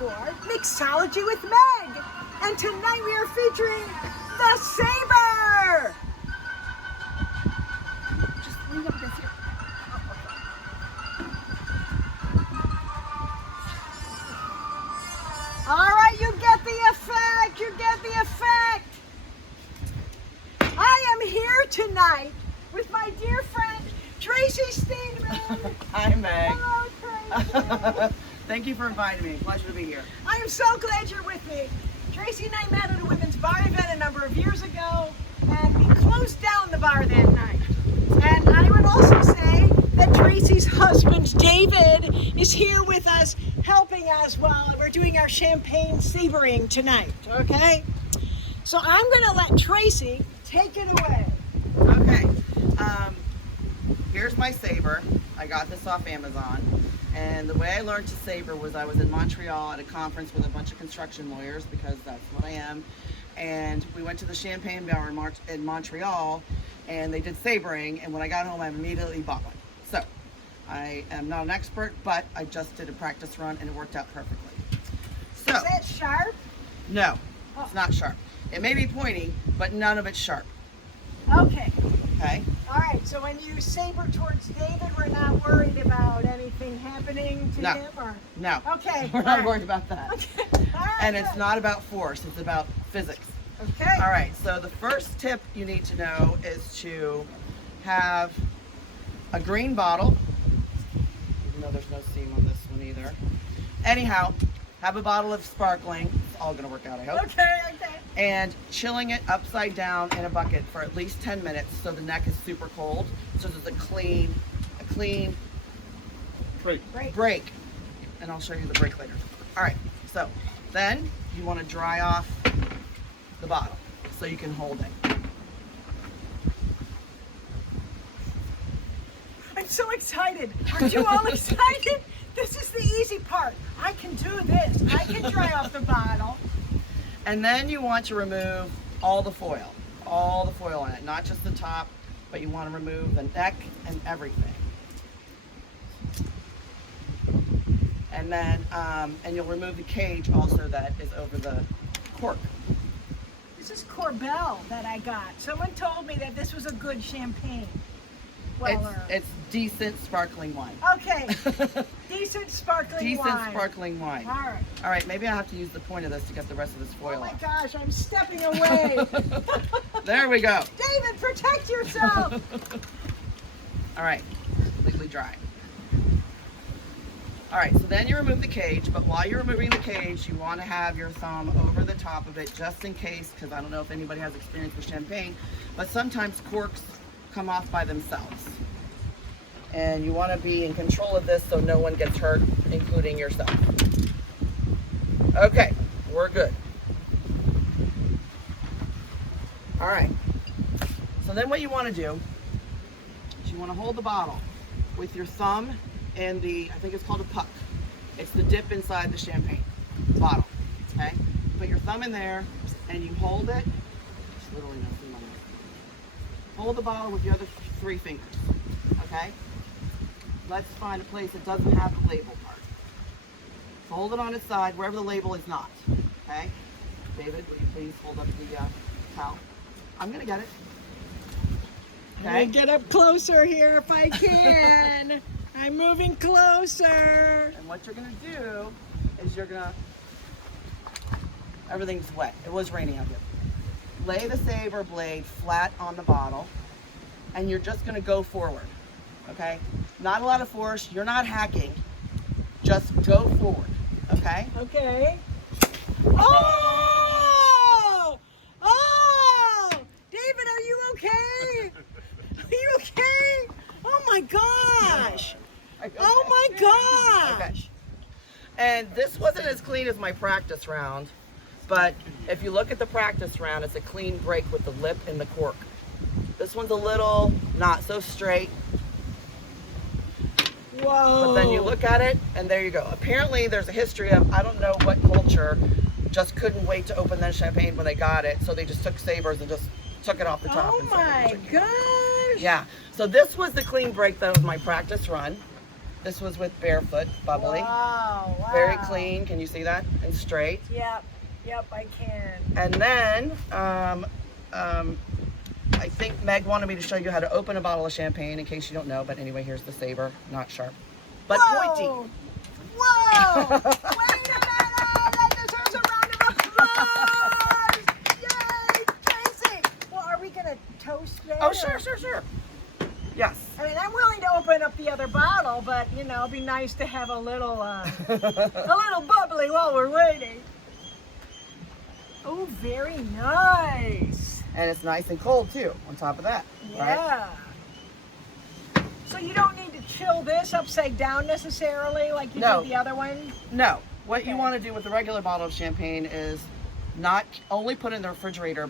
for Mixology with Meg. And tonight we are featuring the SABER. Just lean up against here. All right, you get the effect. You get the effect. I am here tonight with my dear friend, Tracy Steinman. Hi, Meg. Hello, Tracy. Thank you for inviting me. Pleasure to be here. I am so glad you're with me. Tracy and I met at a women's bar event a number of years ago, and we closed down the bar that night. And I would also say that Tracy's husband, David, is here with us, helping us while we're doing our champagne sabering tonight, okay? So I'm going to let Tracy take it away. Okay. Here's my saber. I got this off Amazon. And the way I learned to saber was I was in Montreal at a conference with a bunch of construction lawyers, because that's what I am. And we went to the Champagne Bar in Montreal, and they did sabering. And when I got home, I immediately bought one. So I am not an expert, but I just did a practice run, and it worked out perfectly. So Is that sharp? no, it's not sharp. It may be pointy, but none of it's sharp. Okay. Okay. All right, so when you saber towards David, we're not worried about anything happening to No. him? Or? No. Okay. We're all not right. worried about that. Okay. All right, And it's good. not about force, it's about physics. Okay. All right, so the first tip you need to know is to have a green bottle, even though there's no seam on this one either. Anyhow, have a bottle of sparkling. It's all gonna work out, I hope. Okay, okay. And chilling it upside down in a bucket for at least 10 minutes so the neck is super cold. So there's a clean break. And I'll show you the break later. All right, so then you want to dry off the bottle so you can hold it. I'm so excited. Are you all excited? This is the easy part. I can do this. I can dry off the bottle. And then you want to remove all the foil on it, not just the top, but you want to remove the neck and everything. And then, and you'll remove the cage also that is over the cork. This is Corbel that I got. Someone told me that this was a good champagne. Well, It's decent sparkling wine. okay. Decent sparkling Decent wine. sparkling wine. All right. All right, maybe I have to use the point of this to get the rest of this Oh foil my off. gosh, I'm stepping away. There we go. David, protect yourself. All right, completely dry. All right, so then you remove the cage, but while you're removing the cage, you want to have your thumb over the top of it just in case, because I don't know if anybody has experience with champagne, but sometimes corks come off by themselves. And you want to be in control of this so no one gets hurt, including yourself. Okay, we're good. All right, so then what you want to do is you want to hold the bottle with your thumb and the, I think it's called a puck. It's the dip inside the champagne bottle, okay? Put your thumb in there and you hold it. There's literally no seam on this. Hold the bottle with your other 3 fingers, okay? Let's find a place that doesn't have the label part. So hold it on its side, wherever the label is not, okay? David, will you please hold up the towel? I'm gonna get it. I'm gonna get up closer here if I can. I'm moving closer. And what you're gonna do is you're gonna, everything's wet. It was raining out here. Lay the saber blade flat on the bottle and you're just gonna go forward, okay? Not a lot of force, you're not hacking, just go forward, okay? Okay. Oh! Oh! David, are you okay? Are you okay? Oh my gosh! Oh my gosh! Okay. And this wasn't as clean as my practice round, but if you look at the practice round, it's a clean break with the lip and the cork. This one's a little not so straight, Whoa! but then you look at it and there you go. Apparently there's a history of, I don't know what culture just couldn't wait to open that champagne when they got it, so they just took sabers and just took it off the top. Oh and my gosh! yeah, so this was the clean break though of my practice run. This was with Barefoot, bubbly. Wow, wow. Very clean. Can you see that? And straight. Yep, I can. And then, I think Meg wanted me to show you how to open a bottle of champagne, in case you don't know. But anyway, here's the SABER, not sharp, but pointy. Whoa! Wait a minute! That deserves a round of applause! Yay, Tracy! Well, are we gonna toast there? Oh, sure. Yes. I mean, I'm willing to open up the other bottle, but you know, it'd be nice to have a little bubbly while we're waiting. Oh, very nice. And it's nice and cold too, on top of that. Yeah. Right? So you don't need to chill this upside down necessarily like you did the other one? No. What you want to do with the regular bottle of champagne is not only put it in the refrigerator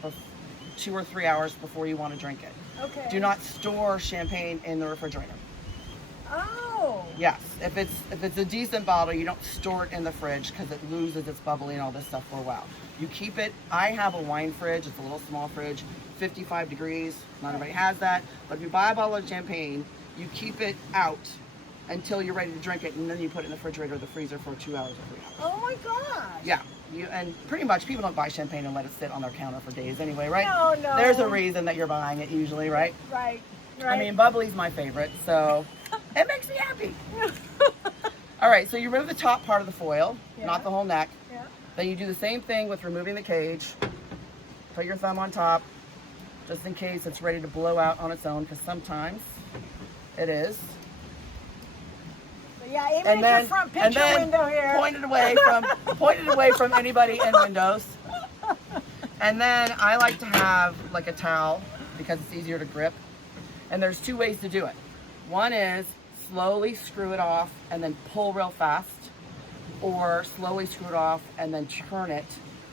2 or 3 hours before you want to drink it. Okay. Do not store champagne in the refrigerator. Oh. Yes. If it's a decent bottle, you don't store it in the fridge because it loses its bubbly and all this stuff for a while. You keep it. I have a wine fridge. It's a little small fridge, 55 degrees. Not everybody has that. But if you buy a bottle of champagne, you keep it out until you're ready to drink it, and then you put it in the refrigerator or the freezer for 2 hours or 3 hours. Oh my gosh. Yeah. And pretty much people don't buy champagne and let it sit on their counter for days anyway, right? No. There's a reason that you're buying it usually, right? Right. I mean, bubbly's my favorite, so it makes me happy. All right, so you remove the top part of the foil, not the whole neck. Yeah. Then you do the same thing with removing the cage. Put your thumb on top, just in case it's ready to blow out on its own, because sometimes it is. Yeah, aim at your front picture window here. Point it away from anybody in windows. And then I like to have like a towel because it's easier to grip. And there's 2 ways to do it. One is slowly screw it off and then pull real fast, or slowly screw it off and then turn it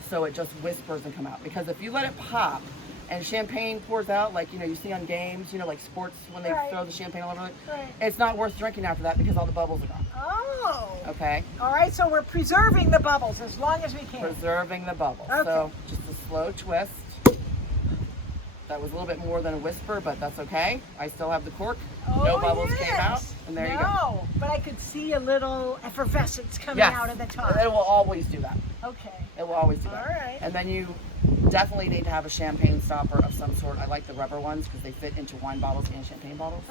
so it just whispers and come out. Because if you let it pop and champagne pours out, like you see on games, like sports when they throw the champagne all over it, it's not worth drinking after that because all the bubbles are gone. Oh. Okay. All right, so we're preserving the bubbles as long as we can. Preserving the bubbles. Okay. So just a slow twist. That was a little bit more than a whisper, but that's okay. I still have the cork. No bubbles came out, and there you go. No, but I could see a little effervescence coming out of the top. It will always do that. Okay. It will always do that. All right. And then you definitely need to have a champagne stopper of some sort. I like the rubber ones because they fit into wine bottles and champagne bottles.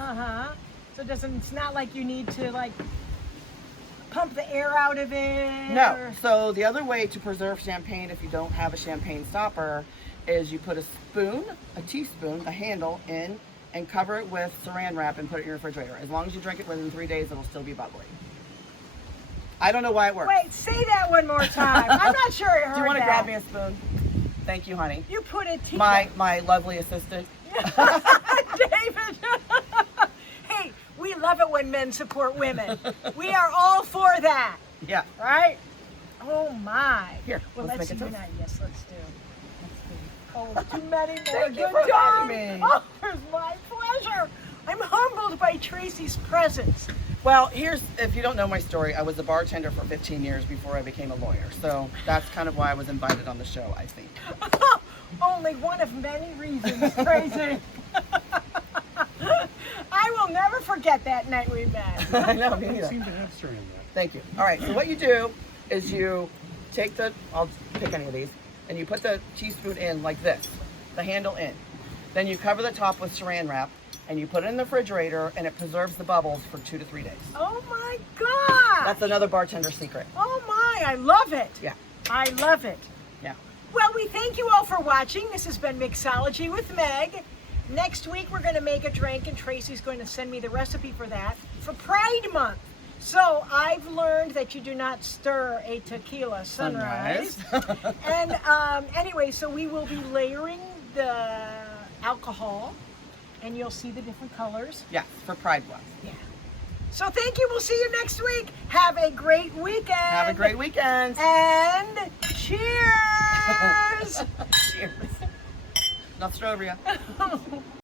So it's not like you need to pump the air out of it. No. So the other way to preserve champagne if you don't have a champagne stopper is you put a teaspoon, the handle in, and cover it with saran wrap and put it in your refrigerator. As long as you drink it within 3 days, it'll still be bubbly. I don't know why it works. Wait, say that one more time. I'm not sure I heard that. Do you want to grab me a spoon? Thank you, honey. You put a teaspoon. My lovely assistant. David. Hey, we love it when men support women. We are all for that. Yeah. Right? Oh my. Here, well, let's let's make do it that. Yes, let's do. Oh, too many more. Thank you Good for job. having me. Oh, it's my pleasure. I'm humbled by Tracy's presence. Well, if you don't know my story, I was a bartender for 15 years before I became a lawyer. So that's kind of why I was invited on the show, I think. Only one of many reasons, Tracy. I will never forget that night we met. I know, me neither. Seem to answer in that. Thank you. All right, so what you do is you take I'll pick any of these, and you put the teaspoon in like this, the handle in. Then you cover the top with saran wrap, and you put it in the refrigerator, and it preserves the bubbles for 2 to 3 days. Oh my God! That's another bartender secret. Oh my, I love it. Yeah. I love it. Yeah. Well, we thank you all for watching. This has been Mixology with Meg. Next week, we're going to make a drink, and Tracy's going to send me the recipe for that for Pride Month. So I've learned that you do not stir a tequila sunrise. And anyway, so we will be layering the alcohol, and you'll see the different colors. Yeah, for Pride Month. Yeah. So thank you. We'll see you next week. Have a great weekend. Have a great weekend. And cheers. Cheers. Nostrovia.